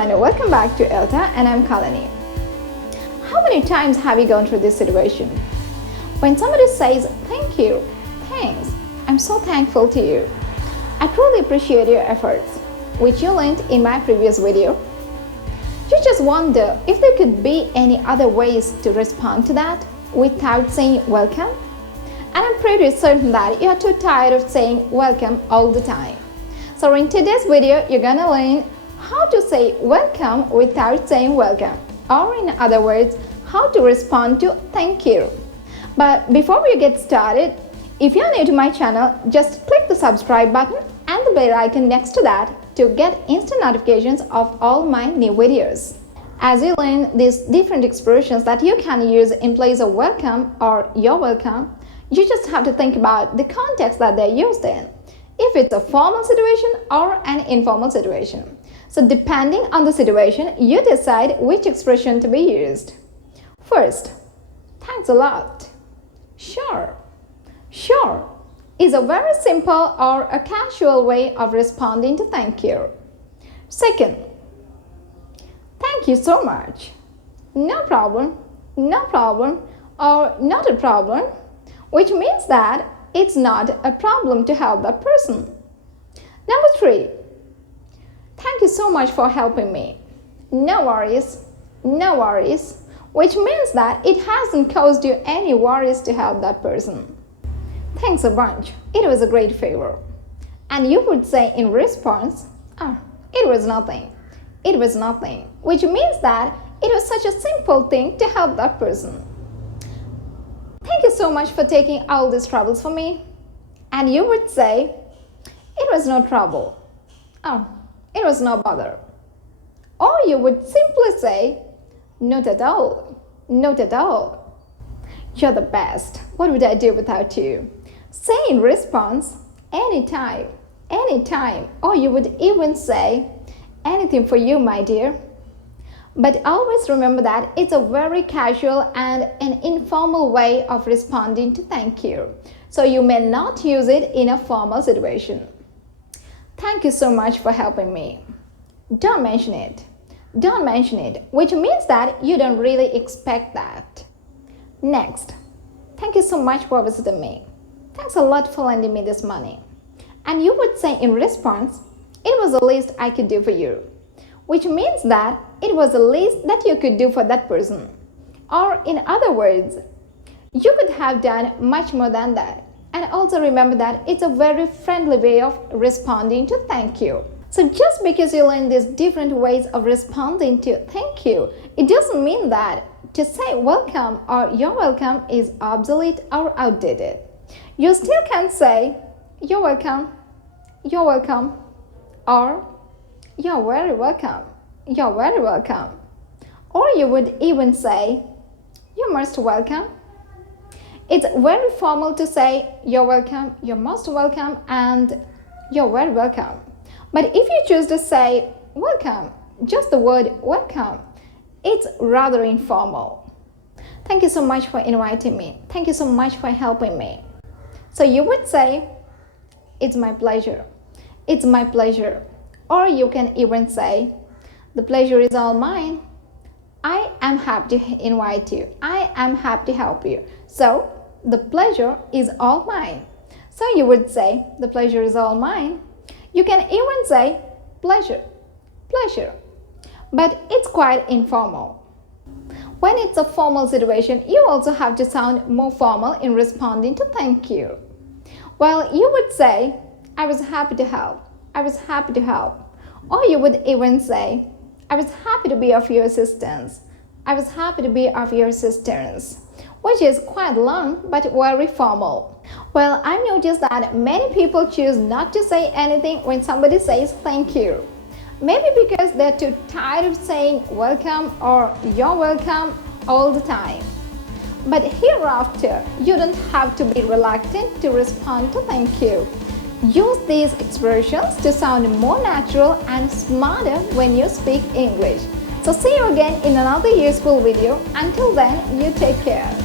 everyone, welcome back to Elta and I'm Kalani. How many times have you gone through this situation? When somebody says, thank you, thanks, I'm so thankful to you. I truly appreciate your efforts, which you learned in my previous video. You just wonder if there could be any other ways to respond to that without saying welcome? And I'm pretty certain that you're too tired of saying welcome all the time. So in today's video, you're gonna learn how to say welcome without saying welcome, or in other words, how to respond to thank you. But before we get started, if you're new to my channel, just click the subscribe button and the bell icon next to that to get instant notifications of all my new videos. As you learn these different expressions that you can use in place of welcome or you're welcome, you just have to think about the context that they're used in, if it's a formal situation or an informal situation. So depending on the situation, you decide which expression to be used. First, thanks a lot. Sure. Sure is a very simple or a casual way of responding to thank you. Second, thank you so much. No problem, or not a problem, which means that it's not a problem to help that person. Number three, thank you so much for helping me. No worries, which means that it hasn't caused you any worries to help that person. Thanks a bunch, it was a great favor. And you would say in response, it was nothing, which means that it was such a simple thing to help that person. Thank you so much for taking all these troubles for me. And you would say, it was no trouble. It was no bother. Or you would simply say, not at all. You're the best. What would I do without you? Say in response, anytime. Or you would even say, anything for you, my dear. But always remember that it's a very casual and an informal way of responding to thank you. So you may not use it in a formal situation. Thank you so much for helping me. Don't mention it, which means that you don't really expect that. Next, thank you so much for visiting me. Thanks a lot for lending me this money. And you would say in response, it was the least I could do for you, which means that it was the least that you could do for that person. Or in other words, you could have done much more than that. And also remember that it's a very friendly way of responding to thank you. So just because you learn these different ways of responding to thank you, it doesn't mean that to say welcome or you're welcome is obsolete or outdated. You still can say you're welcome, or you're very welcome. Or you would even say, you're most welcome. It's very formal to say, you're welcome, you're most welcome, and you're very welcome. But if you choose to say, welcome, just the word welcome, it's rather informal. Thank you so much for inviting me. Thank you so much for helping me. So you would say, it's my pleasure. Or you can even say, the pleasure is all mine. I am happy to invite you. I am happy to help you. So, the pleasure is all mine. So you would say, the pleasure is all mine. You can even say, pleasure. But it's quite informal. When it's a formal situation, you also have to sound more formal in responding to thank you. Well, you would say, I was happy to help. Or you would even say, I was happy to be of your assistance. Which is quite long but very formal. Well, I've noticed that many people choose not to say anything when somebody says thank you. Maybe because they're too tired of saying welcome or you're welcome all the time. But hereafter, you don't have to be reluctant to respond to thank you. Use these expressions to sound more natural and smarter when you speak English. So see you again in another useful video. Until then, you take care.